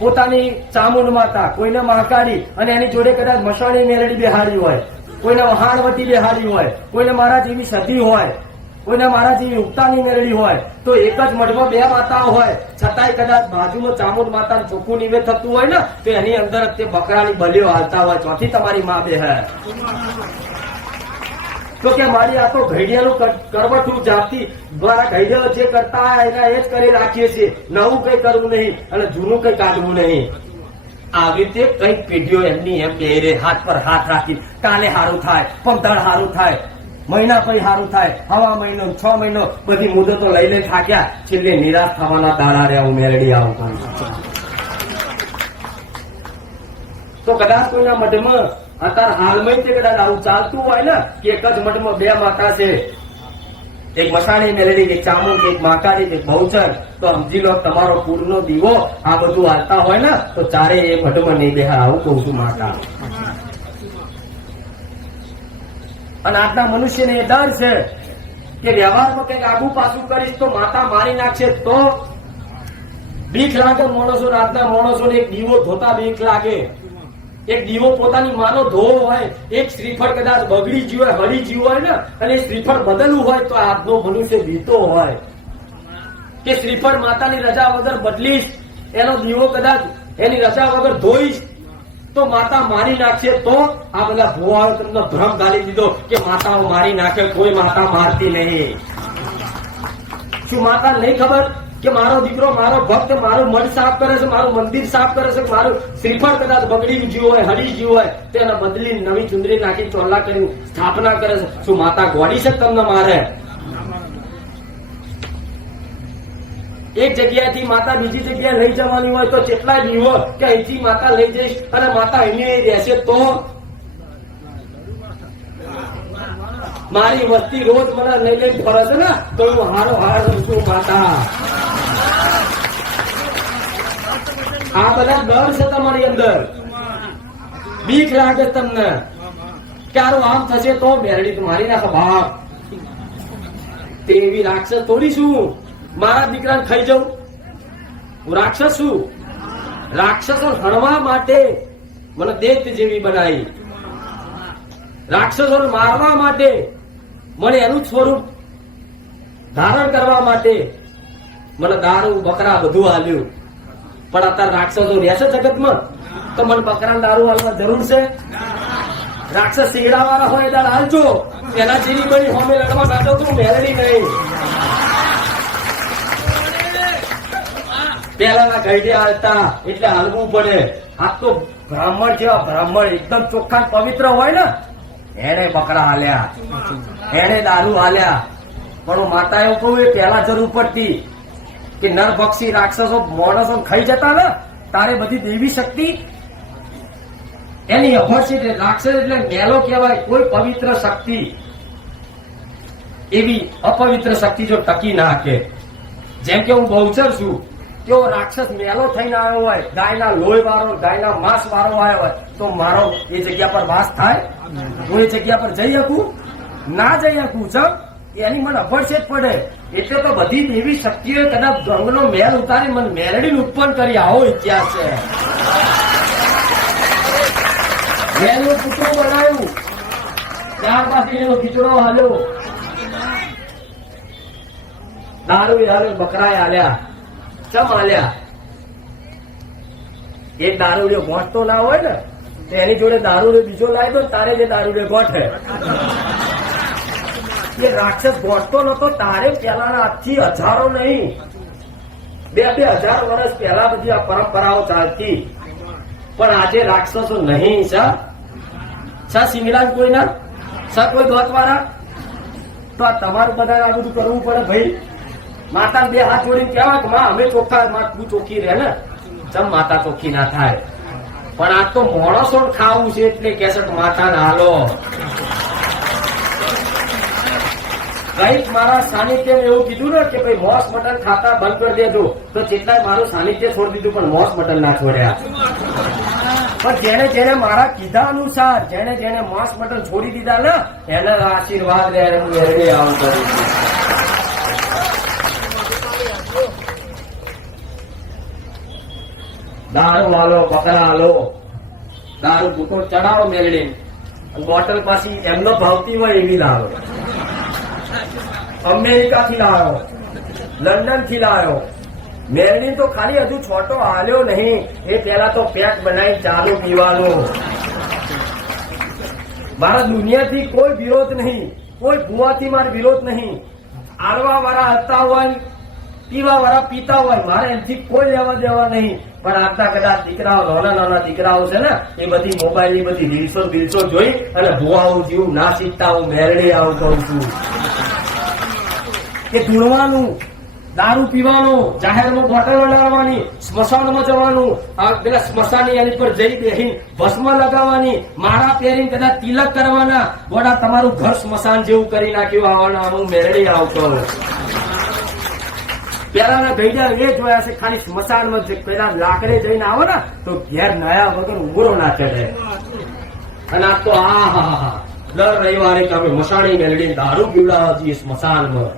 પોતાની ચામુંડ માતા, કોઈને મહાકાળી અને એની જોડે કદાચ મસાણી મેરડી બેહાડી હોય, કોઈને વહાણવતી બેહાડી હોય, કોઈને મારા જેવી સતી હોય, કોઈને મારા જેવી ઉગતાની મેરડી હોય તો એક જ મઢમાં બે માતાઓ હોય છતાંય કદાચ બાજુમાં ચામુંડ માતા ચોખ્ખું નિવેદ થતું હોય ને તો એની અંદર તે બકરાની બલીઓ હાલતા હોય. ચોથી તમારી માં બે હે તો કે મારી આ તો ઘડિયાનું કરવટું જાતી દ્વારા ઘડિયાળો જે કરતા હોય એના એ જ કરી રાખીએ છીએ. નવું કઈ કરવું નહીં અને જૂનું કઈ કાઢવું નહીં. આવી રીતે કઈક પેઢીઓ એમની એમ બે હાથ પર હાથ રાખી કાલે સારું થાય, પંદર સારું થાય, મહિના પછી સારું થાય, હવા મહિનો 6 મહિનો બધી મુદતો લઈ લઈને થાક્યા. છેલ્લે નિરાશ થવાના દાડા રહ્યા મેરડી આવું તો કદાચ કોઈના મઢમાં અત્યારે હાલમાં તે કદાચ આવું ચાલતું હોય ને કે એક જ મઢમાં બે માતા છે, એક મસાણી મેલડી, એક ચામુંડ, એક મહાકાળી, એક બહુચર, તો સમજી લો તમારો પૂરનો દીવો આ બધું હાલતા હોય ને તો ચારે એ મઢમાં નહીં બેહા. આવું કઉ છું માતા. અને આજના મનુષ્યને એ ડર છે કે વ્યવહારમાં કઈક આગુ પાછું કરીશ તો માતા મારી નાખશે. તો બીક લાગે માણસો, રાતના માણસોને એક દીવો ધોતા બીક લાગે. એક દીવો પોતાની માનો ધોવો હોય, એક શ્રીફળ કદાચ બગડી ગયું હોય, હળી ગયું હોય ને અને એ શ્રીફળ બદલવું હોય તો આજનો મનુષ્ય બીતો હોય કે શ્રીફળ માતાની રજા વગર બદલીશ, એનો દીવો કદાચ એની રજા વગર ધોઈશ તો માતા મારી નાખશે. તો આ બધા ભુવાઓ તમને ભ્રમ ગાલી દીધો કે માતાઓ મારી નાખે. કોઈ માતા મારતી નહીં. શું માતા નહીં ખબર કે મારો દીકરો, મારો ભક્ત મારું મઢ સાફ કરે છે, મારું મંદિર સાફ કરે છે, મારું શ્રીફળ કદાચ બગડી ગયું હોય, હળી ગયું હોય તેને બદલી નવી ચુંદડી નાખી ચોલ્લા કરી સ્થાપના કરે છે. શું માતા ગોડી છે તમને મારે? એક જગ્યાએથી માતા બીજી જગ્યાએ લઈ જવાની હોય તો કેટલાય દીવો કે અહીંથી માતા લઈ જઈશ અને માતા અહીં રહેશે તો મારી વસ્તી રોજ મને લઈ લઈને ફરે છે ને તો હું હારો હાર છું માતા. આ બધા ડર છે તમારી અંદર, બીક લાગે તમને કે આનું આમ થશે તો મેરડી તો મારી નાખે બાપ. તેવી રાક્ષસ થોડી છું મારા દીકરાને ખાઈ જાઉં. હું રાક્ષસ છું. રાક્ષસો હણવા માટે મને દૈત્ય જેવી બનાવી, રાક્ષસોને મારવા માટે મને એનું સ્વરૂપ ધારણ કરવા માટે મને દારૂ બકરા બધું આલ્યું. પણ અત્યારે રાક્ષસો રહેશે જગતમાં તો મને બકરા દારૂ હાલવા જરૂર છે? રાક્ષસ શેડા વાળા હોય એટલે હાલજો, એના જેવી બની હોમે લડવા નાટો તું મેળવી નહીં. પેલાના ગઈડે હાલતા એટલે હાલવું પડે. આ તો બ્રાહ્મણ જેવા બ્રાહ્મણ એકદમ ચોખ્ખા પવિત્ર હોય ને એને બકરા હાલ્યા, એને દારૂ હાલ્યા. પણ હું માતા એવું કહું એ પેલા જરૂર પડતી કે નર પક્ષી રાક્ષસો માણસો ખાઈ જતા ને તારે બધી દેવી શક્તિ એની અભર છે. રાક્ષસ એટલે મેલો કહેવાય. કોઈ પવિત્ર શક્તિ એવી અપવિત્ર શક્તિ જો ટકી ના કે, જેમ કે હું બહુચર છું તેઓ રાક્ષસ મેલો થઈને આવ્યો હોય, ગાયના લોહી વાળો ગાયના માંસ વાળો આવ્યો હોય તો મારો એ જગ્યા પર વાસ થાય? હું એ જગ્યા પર જઈ શકું? ના જઈ શકું. ચમ એની મને અભરશેદ પડે. એટલે તો બધી દેવી શક્તિઓ કદાચ ગંગનો મેલ ઉતારી મને મેલડી ઉત્પન્ન કરી. આવો ઇતિહાસ છે. મેલનું પુતળું બનાવ્યું, ત્યાર પછી એનો ખીચડો હાલ્યો, દારૂ હાલ્યો, બકરા હાલ્યા. ચમ હાલ્યા? એક દારૂ જો ગોઠતો ના હોય ને તો એની જોડે દારૂ બીજો લાવી દો, તારે જે દારૂ ગોઠે. એ રાક્ષસ ગોઠતો નતો તારે પેલાના આજથી હજારો નહીં 2000 વર્ષ પહેલા બધી આ પરંપરાઓ ચાલતી. પણ આજે રાક્ષસો નહીં. સિંગડા કોઈના કોઈ દોત વાળા તો આ તમારું બધા આ બધું કરવું પડે ભાઈ. માતા બે હાથ જોડીને કહેવાય કે માં અમે ચોખ્ખા, તું ચોખ્ખી રહે ને. ચમ માતા ચોખ્ખી ના થાય? પણ આ તો માણસો ખાવું છે એટલે કે માતા ને હાલો. કઈક મારા સાનિધ્ય એવું કીધું ને કે ભાઈ મોસ મટન ખાતા બંધ કરી દેજો, તો જેટલાય મારું સાનિધ્ય છોડી દીધું પણ મોસ મટન ના છોડ્યા. પણ જેને જેને મારા કીધા અનુસાર જેને જેને મોસ મટન છોડી દીધા ને એને આશીર્વાદ લે. હું એરડી આવું કરું છું. દારૂ હાલો, બકરા હાલો, દારૂ ભૂકો ચડાવો મેળડી, બોટલ પાછી એમનો ભાવતી હોય એવી લાવો. અમેરિકા થી લાવ્યો, લંડન થી લાવ્યો. મેરડી તો ખાલી હજુ છોટો હાલ્યો નહીં, એ પેલા તો પેક બનાવી ચાલુ પીવાનું. મારા દુનિયાથી કોઈ વિરોધ નહીં, કોઈ ભૂવાથી મારો વિરોધ નહીં. આળવા વાળા હતા હોય, પીવા વાળા પીતા હોય, મારે એમથી કોઈ લેવા દેવા નહીં. પણ આજના કદાચ દીકરાઓ, નાના નાના દીકરાઓ છે ને એ બધી મોબાઈલ ની બધી રીલ્સો જોઈ અને ભૂવાઓ જેવું ના શીખતા હું મેરડી આવું કરું છું. કે ધૂળવાનું, દારૂ પીવાનું, જાહેરમાં બોટલ લડાવવાની, સ્મશાનમાં જવાનું, પેલા સ્મશાની એની પર જઈ બેસી ભસ્મ લગાવવાની, મારા પહેરીને કદાચ તિલક કરવાના, ગોડા તમારું ઘર સ્મશાન જેવું કરી નાખ્યું. આવવાના હું મેરડી આવતો. પેલાના ગઈડા એ જોયા છે ખાલી સ્મશાનમાં પેલા લાકડે જઈને આવો ને તો ઘેર નયા વગર ઉંગરો ના ચડે. અને આ તો દર રવિવારે તમે મસાણી મેળવી દારૂ પીવડાવવા જઈએ સ્મશાનમાં.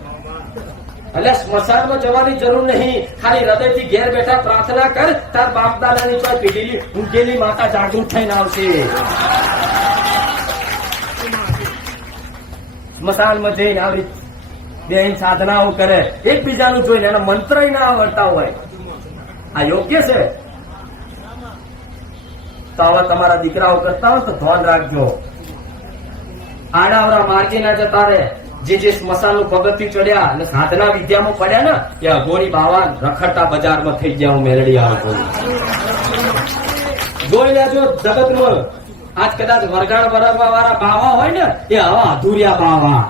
એટલે સ્મશાનમાં જવાની જરૂર નહીં, ખાલી હૃદયથી ઘેર બેઠા પ્રાર્થના કર, તાર બાપ દાદાની કોઈ પીઢેલી ઊંઘેલી માતા જાગૃત થઈને આવશે. સ્મશાનમાં જઈને આવી બેન સાધનાઓ કરે, એકબીજાનું જોઈને એના મંત્ર ના આવડતા હોય. આ યોગ્ય છે? તો આવા તમારા દીકરાઓ કરતા હોય તો ધ્યાન રાખજો. આડાવરા માર્ગે ના જતા રહે. જે સ્મશાનનું પગથિયું ચડ્યા અને સાધના વિદ્યામાં પડ્યા ને એ અઘોરી બાવા રખડતા બજારમાં થઈ ગયા. હું મેળડી આવું જોઈ લેજો જગતમાં. આજ કદાચ વરગાડ વરગવા વાળા બાવા હોય ને એ આવા અધૂરિયા બાવા.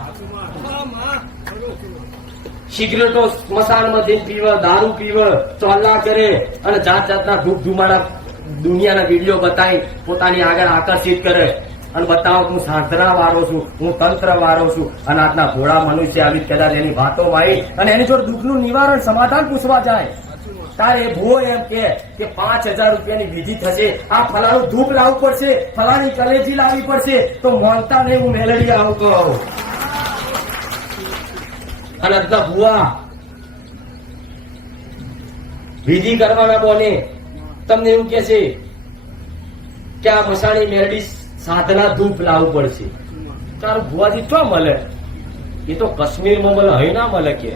સિગરેટો સ્મશાનમાં જઈને પીવે, દારૂ પીવે, ચોલ્લા કરે અને જાત જાતના ધૂપ ધુમાડા દુનિયાના વિડીયો બતાવી પોતાની આગળ આકર્ષિત કરે અને બતાવો હું સાધના વાળો છું, હું તંત્ર વાળો છું. અને આજના ભોળા મનુષ્ય આવી કદાચ એની વાતો આવી અને એની જોડે દુઃખનું નિવારણ સમાધાન પૂછવા જાય તારે ભૂવો એમ કે 5,000 રૂપિયાની વિધિ થશે, આ ફલાણું ધૂપ લાવવું પડશે, ફલાણી કલેજી લાવવી પડશે, તો મોનતા નહીં હું મેલડી આવું કહું. અને એટલા ભૂવા વિધિ કરવાના બોલે તમને એવું કે છે કે આ મસાણી મેરડી સાધના ધૂપ લાવવું પડશે. તારું ભુવાજી તો મળે, એ તો કાશ્મીરમાં મળે, અહીં ના મળે. કે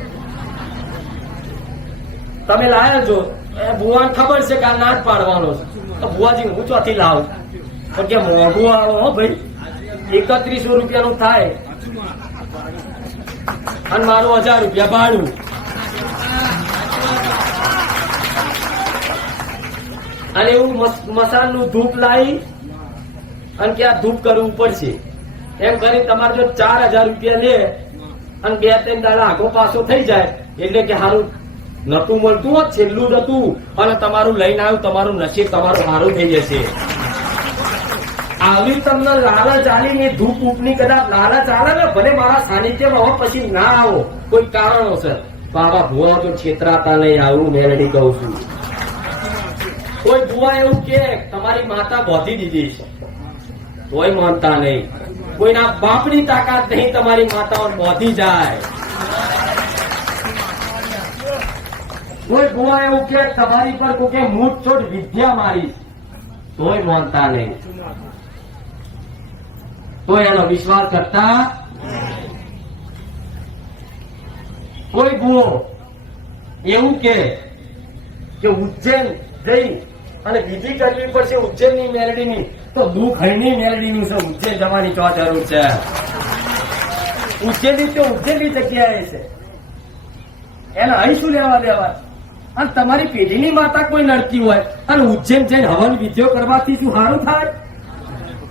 તમે લાયા છો, એ ભુવાને ખબર છે કે આ ના જ પાડવાનો છે, તો ભુવાજી હું ચોથી લાવું? તો કે મોંઘું આવો હો ભાઈ, 3100 રૂપિયાનું થાય અને મારું 1000 રૂપિયા ભાડું. અને એવું મસાલનું ધૂપ લાવી અને કે આ ધૂપ કરવું પડશે એમ કરી તમારે જો 4000 રૂપિયા લે અને 2-3 દાડા આગો પાછો થઈ જાય એટલે કે સારું નતું મળતું હોત, છેલ્લું નતું, અને તમારું લઈને આવ્યું, તમારું નસીબ તમારું સારું થઈ જશે. આવી તમને લાલચ આલીને ધૂપ ઉપની કદાચ લાલચ આલે ને, ભલે મારા સાનિધ્યમાં હો પછી ના આવો કોઈ કારણોસર, તો આવા ભુવા તો છેતરાતા નહીં, આવું મેલડી કહું છું. કોઈ ભુવા એવું કે તમારી માતા બોધી દીધી છે તોય માનતા નહીં, કોઈના બાપની તાકાત નહીં તમારી માતાઓ બોધી જાય. કોઈ ભુવા એવું કે તમારી પર કોકે મૂઠ વિદ્યા મારી તોય માનતા નહીં, તો એનો વિશ્વાસ કરતા. કોઈ ભુવો એવું કે ઉજ્જૈન જઈ અને વિધિ કરવી પડશે ઉજ્જૈનની મેલડીની, તો દુઃખ હૈની મેલડીનું છે, ઉજ્જૈન જવાની તો જરૂર છે. ઉજ્જૈનની તો ઉજ્જૈનની જગ્યાએ છે, એને અહીં શું લેવા દેવા? અને તમારી પેઢીની માતા કોઈ નડતી હોય અને ઉજ્જૈન જઈને હવન વિધિઓ કરવાથી શું સારું થાય?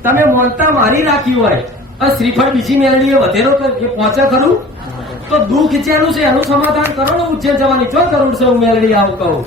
તમે મોનતા મારી રાખી હોય અને શ્રીફળ બીજી મેલડીએ વધેરો એ પહોંચે ખરું? તો દુઃખ જેનું છે એનું સમાધાન કરો ને. ઉજ્જૈન જવાની જો જરૂર છે, હું મેલડી આવું કહું.